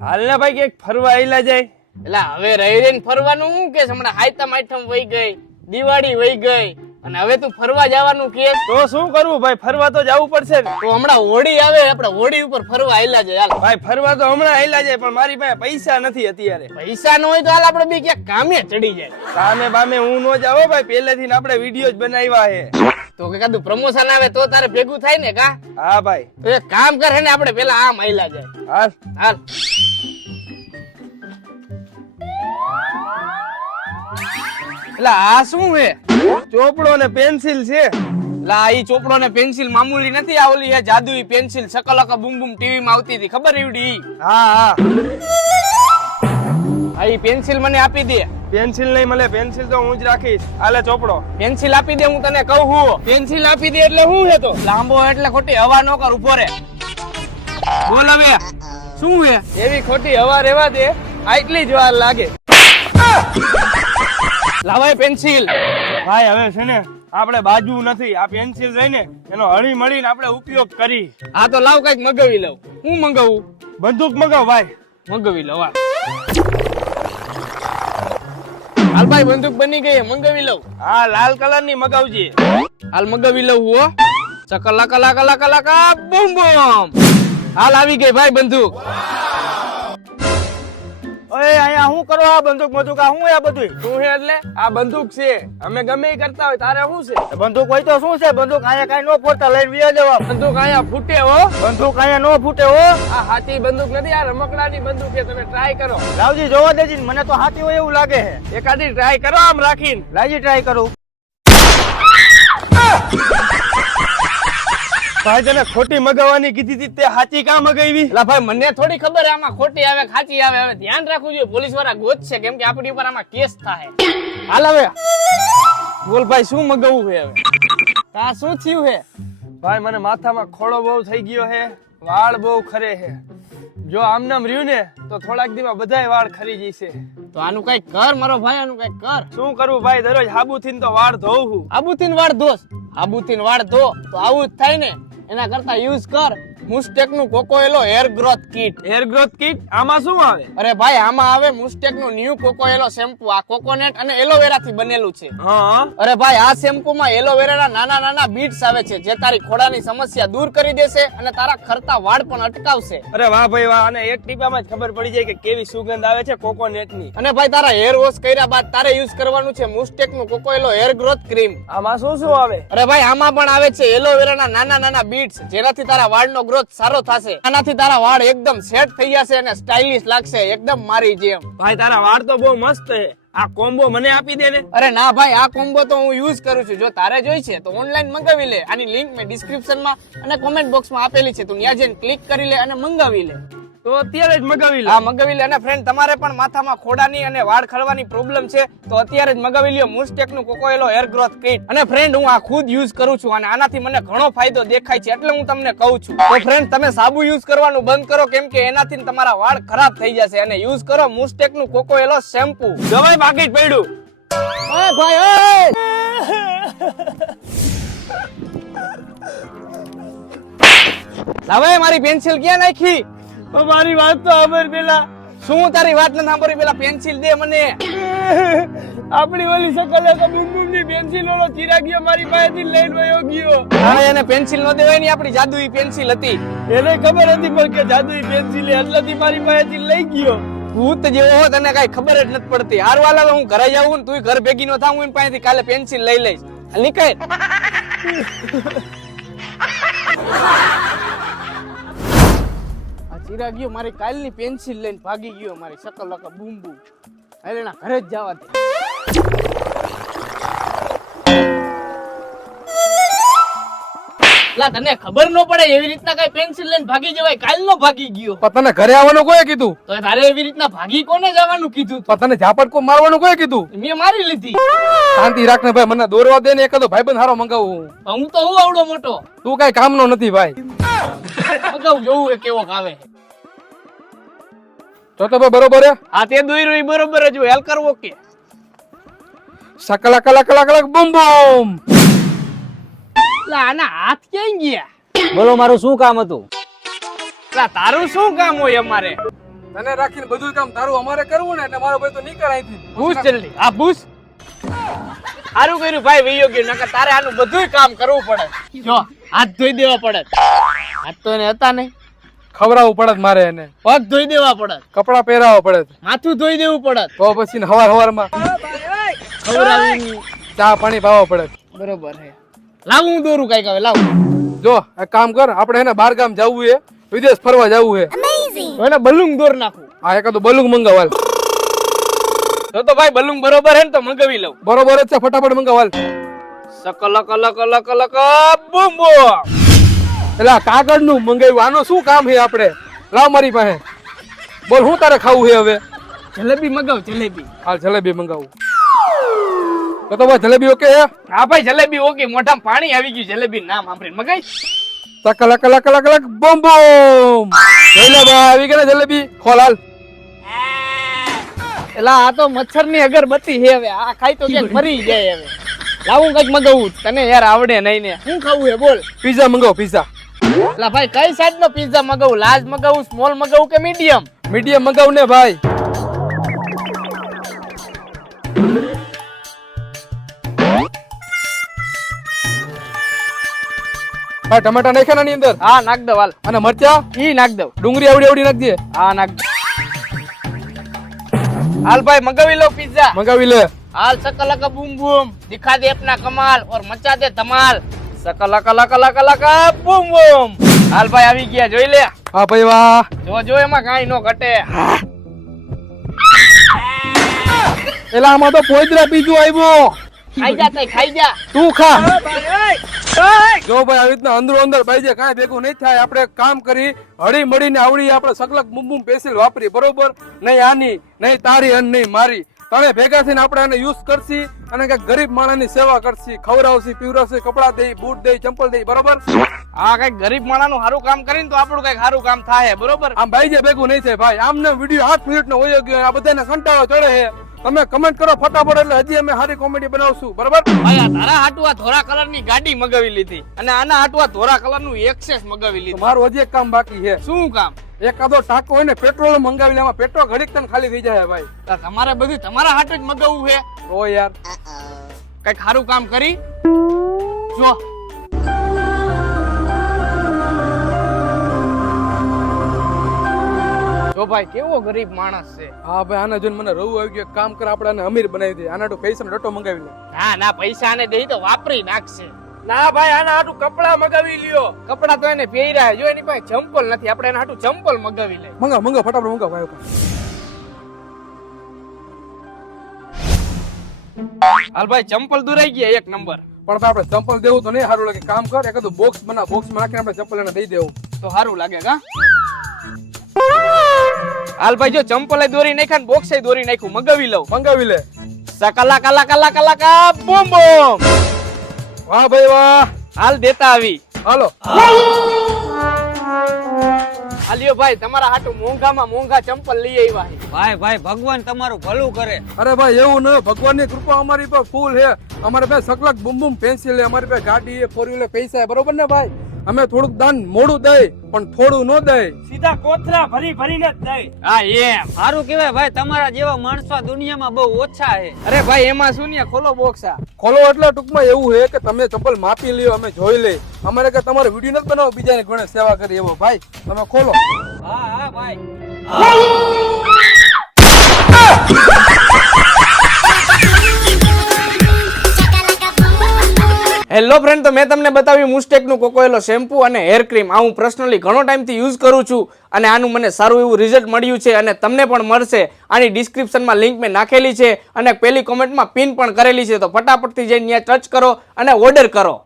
હાલ ને ભાઈ કે ફરવા આઈલા જાય. એટલે હવે રહી રહીને ફરવાનું શું કે હમણાં હાયતમ આઠમ વહી ગઈ, દિવાળી વહી ગઈ અને હવે તું ફરવા જવાનું કે તો શું કરવું ભાઈ, ફરવા તો જવું પડશે ને. તો હમણાં હોળી આવે, આપણે હોળી ઉપર ફરવા આયલા જાય. હાલ ભાઈ ફરવા તો હમણાં આઈલા જાય, પણ મારી પાસે પૈસા નથી અત્યારે. પૈસા ન હોય તો હાલ આપણે બી ક્યાંક કામે ચડી જાય. સામે બામે હું નો જાવ ભાઈ, પહેલેથી આપણે વિડીયો જ બનાવ્યા છે. તો કે કાદું પ્રમોશન આવે તો તારે ભેગું થાય ને કા? હા ભાઈ. તો એક કામ કરે ને આપણે પેલા આમ આયલા જાય. હાલ હાલ એટલે આ શું હે? ચોપડો ને પેન્સિલ છે. લા ઈ ચોપડો ને પેન્સિલ મામૂલી નથી, આ ઓલી હે જાદુઈ પેન્સિલ સકલક બૂમ બૂમ ટીવી માં આવતી હતી, ખબર એવડી? હા હા. આ ઈ પેન્સિલ મને આપી દે. પેન્સિલ નહીં મળે, પેન્સિલ તો હું જ રાખીશ. હાલે ચોપડો. પેન્સિલ આપી દે, હું તને કહું હું. પેન્સિલ આપી દે એટલે શું હે? તો લાંબો એટલે ખોટી હવા નો કર, ઉભો રે. બોલ હવે શું હે? એવી ખોટી હવા રેવા દે, આટલી જ વાર લાગે. લાવાય પેન્સિલ. ભાઈ હવે છે ને આપણે બાજુ નથી, આ પેન્સિલ રહીને એનો હળી મળીને આપણે ઉપયોગ કરી. હા તો લાવ કઈક મગાવી લઉં. હું મંગાવું? બંદૂક મગાવ ભાઈ. મગાવી લઉં. હાલ ભાઈ બંદૂક બની ગઈ, મંગાવી લઉં. હા લાલ કલર ની મગાવજે. હાલ મગાવી લઉં હો. ચકલા કલા કલા કલા કા બૂમ બૂમ. હાલ આવી ગઈ ભાઈ બંદૂક. ઓય અહીંયા હું કરો આ બંદૂક બંદૂક આ હું આ બધું? શું છે એટલે? આ બંદૂક છે, અમે ગમે ઈ કરતા હોય. તારે શું છે? બંદૂક હોય તો શું છે? બંદૂક અહીંયા કઈ નો ફોડતા, લઈને વિયા જવા. બંદૂક અહીંયા ફૂટે હો. બંદૂક અહીંયા નો ફૂટે હો. આ હાથી બંદૂક નથી, આ રમકડાની બંદૂક છે. તમે ટ્રાય કરો. લાવજી જોવા દેજી, મને તો હાથી હોય એવું લાગે છે. એકાદી ટ્રાય કરો આમ રાખીને. લાવજી ટ્રાય કરું. ભાઈ તને ખોટી મગાવવાની કીધી હતી, તે સાચી કાં મગાવી? એટલે ભાઈ મને થોડી ખબર છે આમાં ખોટી આવે ખાચી આવે. હવે ધ્યાન રાખવું જોઈએ, પોલીસ વાળા ગોતશે, કેમ કે આપણી ઉપર આમાં કેસ થાય. હાલ હવે બોલ ભાઈ શું મગાવવું છે? હવે આ શું થયું છે? ભાઈ મને માથામાં ખોડો બહુ થઈ ગયો છે, વાળ બહુ ખરે છે. જો આમનામ રહ્યું ને તો થોડાક દીમાં બધાય વાળ ખરી જશે. તો આનું કઈક કર મારો ભાઈ, આનું કઈક કર. શું કરવું ભાઈ, દરરોજ હાબુથી તો વાળ ધોઉં છું. આબુથી વાળ ધોસ, આબુથી વાળ ધો તો આવું જ થાય ને. એના કરતા યુઝ કર મુસ્ટેક નું Cocoaloe hair growth kit. Hair growth kit આમાં શું આવે? અરે ભાઈ આમાં આવે મુસ્ટેક નું ન્યુ કોકોએલો શેમ્પુ. આ કોકોનટ અને એલોવેરા થી બનેલું છે. હા. અરે ભાઈ આ શેમ્પુ માં એલોવેરા ના નાના નાના બીટ્સ આવે છે, જે તારી ખોડાની સમસ્યા દૂર કરી દેશે અને તારા ખરતા વાળ પણ અટકાવશે. અરે વાહ ભાઈ વાહ, અને એક ટીપામાં જ ખબર પડી જાય કે કેવી સુગંધ આવે છે કોકોનટ ની. અને ભાઈ તારા હેર વોશ કર્યા બાદ તારે યુઝ કરવાનું છે મુસ્ટેક નું કોકોએલો હેર ગ્રોથ ક્રીમ. આમાં શું શું આવે? અરે ભાઈ આમાં પણ આવે છે એલોવેરા ના નાના નાના બીટ્સ, જેનાથી તારા વાળનો ગ્રોથ સારો થશે. આનાથી તારા વાળ એકદમ સેટ થઈ જશે અને સ્ટાઇલિશ લાગશે, એકદમ મારી જેમ. ભાઈ તારા વાળ તો બહુ મસ્ત છે, આ કોમ્બો મને આપી દે ને. અરે ના ભાઈ, આ કોમ્બો તો હું યુઝ કરું છું. જો તારે જોઈ છે તો ઓનલાઈન મંગાવી લે. આની લિંક મેં ડિસ્ક્રિપ્શન માં અને કોમેન્ટ બોક્સ માં આપેલી છે, તું ત્યાં જઈને ક્લિક કરી લે અને મંગાવી લે. તો અત્યારે જ મગાવી લે. હા મગાવી લે. અને ફ્રેન્ડ તમારે પણ માથામાં ખોડાની અને વાળ ખરવાની પ્રોબ્લેમ છે તો અત્યારે જ મગાવી લ્યો મુસ્ટેક નું કોકોએલો હેર ગ્રોથ કિટ. અને ફ્રેન્ડ હું આ ખુદ યુઝ કરું છું અને આનાથી મને ઘણો ફાયદો દેખાય છે, એટલે હું તમને કહું છું. તો ફ્રેન્ડ તમે સાબુ યુઝ કરવાનું બંધ કરો, કેમ કે એનાથી તમારા વાળ ખરાબ થઈ જશે, અને યુઝ કરો મુસ્ટેક નું કોકોએલો શેમ્પુ. જવાય બાકી જ પડ્યું. ઓય ભાઈ ઓય, લાવે મારી પેન્સિલ ક્યાં નાખી? મારી વાત તો ખબર પેલા. શું તારી વાત નથી સાંભળી? પેલા પેન્સિલ દે મને. આપણી ઓલી શકલ બુમબુમ ની પેન્સિલ ઓલો ચિરાગીયો મારી પાસેથી લઈને વયો ગયો. હા એને પેન્સિલ નો દેવાય ની, આપણી જાદુઈ પેન્સિલ હતી. એને ખબર હતી પણ કે જાદુઈ પેન્સિલ એટલેથી મારી પાસેથી લઈ ગયો. ભૂત જેવો હો, તને કઈ ખબર જ નથી પડતી. હાર વાલા હું ઘરે જાઉં ને તું ઘર ભેગી નો થાઉં, એની પાસેથી કાલે પેન્સિલ લઈ લઈશ. નીકળ. ચિરાગીયો મારી કાલની પેન્સિલ લઈને ભાગી ગયો, મારી શકલ લકા બૂમ બૂમ. એટલે એના ઘરે જ જવા દે. લા તને ખબર ન પડે એવી રીતના કઈ પેન્સિલ લઈને ભાગી જવાય? કાલ નો ભાગી ગયો. તને ઘરે આવવાનું કોઈ કીધું? તો તારે એવી રીતના ભાગી કોને જવાનું કીધું? તને ઝાપટકો મારવાનું કોઈ કીધું? મેં મારી લીધી. શાંતિ રાખ ને ભાઈ, મને દોરવા દે ને એકાદો ભાઈબંધ હારો મંગાવું. હું તો હું આવડો મોટો. તું કઈ કામનો નથી ભાઈ. મગાવ જોવું એ કેવો આવે. તો ભાઈ બરોબર હે? હા તે દોર્યો બરોબર જ હોય. હેલ કરવો કે શકલા કલા કલા કલા બૂમ બૂમ. લા આના હાથ ક્યાં ગયા? બોલો મારું શું કામ હતું? લા તારું શું કામ હોય અમારે? તને રાખીને બધું કામ તારું અમારે કરવું ને એટલે મારો ભાઈ તો નીકળ અહીંથી. પૂછ જલ્દી હા પૂછ. સારું કર્યું ભાઈ વૈયો ગયો નકર તારે આનું બધુંય કામ કરવું પડે. જો હાથ ધોઈ દેવા પડે. હાથ તો એને હતા નહીં. ખવડાવવું પડે છે મારે એને, પગ ધોઈ દેવા પડે. કપડા પહેરાવવા પડે છે. માથું ધોઈ દેવું પડે. તો પછી હવારમાં ખવડાવી ચા પાણી પાવા પડે. બરોબર હે. લાવ હું દોરું કઈક હવે લાવ. જો એક કામ કર, આપણે એને બહાર ગામ જવું છે, વિદેશ ફરવા જવું છે. તો એને બલૂન દોર નાખું. આ એકાદું બલુંગ મંગાવાલ. તો ભાઈ બલૂન બરોબર હે ને તો મંગાવી લઉં. બરોબર જ છે, ફટાફટ મંગાવાલ. સકલક લક લક લક બૂમ બૂમ. એટલે આ કાગળનું મંગાવ્યું, આનું શું કામ છે આપણે? લાવ મારી પાસે. બોલ હું તારે ખાવું છે હવે? જલેબી મગાવ જલેબી. હાલ જલેબી મંગાવું. તો ભાઈ જલેબી ઓકે હે? હા ભાઈ જલેબી ઓકે. મોઢામાં પાણી આવી ગયું જલેબી નામ સાંભળીને મગાઈ. સકલક લક લક લક બમ બમ. જોઈ લે ભાઈ આવી ગઈ ને જલેબી. ખોલ હાલ. એલા આ તો મચ્છર ની અગરબત્તી છે હવે. આ ખાઈ તો ક્યાંક મરી જાય હવે. લાવું કઈક મગાવું. તને યાર આવડે નહીં ને. શું ખાવું હે બોલ. પીઝા મંગાવો પીઝા. એલા ભાઈ કઈ સાઈઝ નો પિઝા મગાવું? લાર્જ મગાવું, સ્મોલ મગાવું કે મીડિયમ? મીડિયમ મંગાવ ને ભાઈ. હા ટમાટા નાખ્યા ની અંદર. હા નાખ દો હાલ. અને મરચા ઈ નાખ દો. ડુંગળી આવડી આવડી નાખજે. હા નાખ દો. હાલ ભાઈ મગાવી લો પિઝા. મંગાવી લે. हाल सकलक बूम बूम दिखा दे अपना कमाल और मचा दे धमाल सकलक लक लक लक बूम बूम. हाल भाई આવી ગયા જોઈ લે. હા ભાઈ વાહ. જો જો એમાં કાઈ નો ઘટે. એલા આમાં તો પોઈદરા બીજું આવ્યો. ખાઈ જા તઈ ખાઈ જા. તું ખા. જો ભાઈ આવી રીતના અંદરો અંદર બાઈજે કાંઈ ભેગું નહીં થાય. આપણે એક કામ કરી હળી મળીને આવડી આપણે સકલક બૂમ બૂમ પેન્સિલ વાપરી બરોબર. નહીં આની નહીં તારી અને નહીં મારી. તમે ભેગા થઈને આપણે આને યુઝ કરશી અને કઈક ગરીબ માણસની સેવા કરશી, ખવડાવશી, પીવડાવશી, કપડા દઈ, બૂટ દઈ, ચંપલ દઈ બરોબર. હા કઈક ગરીબ માણસનું સારું કામ કરીને તો આપણું કઈક સારું કામ થાય બરોબર. આમ બાઈજે ભેગું નહીં થાય ભાઈ. આમને વિડીયો 8 મિનિટ નો હોય ગયો. આ બધાને કંટાળો ચડે છે. તમે કમેન્ટ કરો ફટાફટ એટલે હજી અમે સારી કોમેડી બનાવશું બરોબર. ભાઈ આ તારા હાટુઆ ધોળા કલરની ગાડી મગાવી લીધી અને આના હાટુઆ ધોળા કલરનું એક્સેસ મગાવી લીધું. મારું હજી એક કામ બાકી છે. શું કામ? એકાદો ટાંકો હોય ને પેટ્રોલ મંગાવી લે. એમાં પેટ્રોલ ઘડીક તને ખાલી થઈ જાય ભાઈ. તમારે બધું તમારા હાટુ જ મગાવવું છે. ઓ યાર કઈક સારું કામ કરી જો. જો ભાઈ કેવો ગરીબ માણસ છે. હા ભાઈ આને જોઈને મને રવું આવી ગયું. એક કામ કર આપણે આને અમીર બનાવી દે. આના તો પૈસા ડટો મંગાવી લે. ના ના પૈસા ને દઈ તો વાપરી નાખશે. ના ભાઈ આના હાટુ કપડા મંગાવી લ્યો. કપડા તો એને પહેર્યા જો એની પાસે ચંપલ નથી. આપણે એના હાટુ ચંપલ મગાવી લે. મંગાવ મંગાવ ફટાફટ મંગાવ ભાઈ. હાલ ભાઈ ચંપલ દુરાઈ ગયા એક નંબર. પણ ભાઈ આપણે ચંપલ દેવું તો નહીં સારું લાગે. કામ કર એકાદું બોક્સ બનાવ. બોક્સમાં નાખીને આપણે ચંપલ એને દઈ દેવું તો સારું લાગે કા. હાલ ભાઈ જો ચંપલ દોરી નાખ્યા ને બોક્સ દોરી નાખ્યું મગાવી લઉં. મંગાવી લે. સકલા કલા કલા કલા કા બૂમ બૂમ. વાહ ભાઈ વાહ. હાલ દેતા આવી. હાલો હાલ્યો ભાઈ તમારા હાટુ મોંઘામાં મોંઘા ચંપલ લઈ આવ્યા છે. ભાઈ ભાઈ ભગવાન તમારું ભલું કરે. અરે ભાઈ એવું ન. ભગવાનની કૃપા અમારી પર ફૂલ છે. અમારે પાસે સકલક બૂમ બૂમ પેન્સિલ છે. અમારી પાસે ગાડી છે, 4 વ્હીલર પૈસા છે બરોબર ને ભાઈ. અમે થોડુંક દાન મોડું દઈ પણ થોડું ન દઈ. સીધા કોથરા ભરી ભરીને જ દઈ. હા એમ. સારું કેવાય ભાઈ તમારા જેવા માણસો આ દુનિયામાં બહુ ઓછા છે. અરે ભાઈ એમાં શું ને ખોલો બોક્સ આ. ખોલો એટલે ટૂંકમાં એવું છે કે તમે ચપ્પલ માપી લ્યો, અમે જોઈ લઈ. અમારે કે તમારે વિડીયો નથી બનાવો બીજાને ઘણે સેવા કરી એવો ભાઈ. તમે ખોલો. હા હા ભાઈ. હેલો ફ્રેન્ડ, તો મેં તમને બતાવ્યું મુસ્ટેકનું કોકોએલો શેમ્પુ અને હેર ક્રીમ. આ હું પર્સનલી ઘણો ટાઈમથી યુઝ કરું છું અને આનું મને સારું એવું રિઝલ્ટ મળ્યું છે અને તમને પણ મળશે. આની ડિસ્ક્રિપ્શનમાં લિંક મેં નાખેલી છે અને પહેલી કોમેન્ટમાં પિન પણ કરેલી છે. તો ફટાફટથી જઈને ત્યાં ટચ કરો અને ઓર્ડર કરો.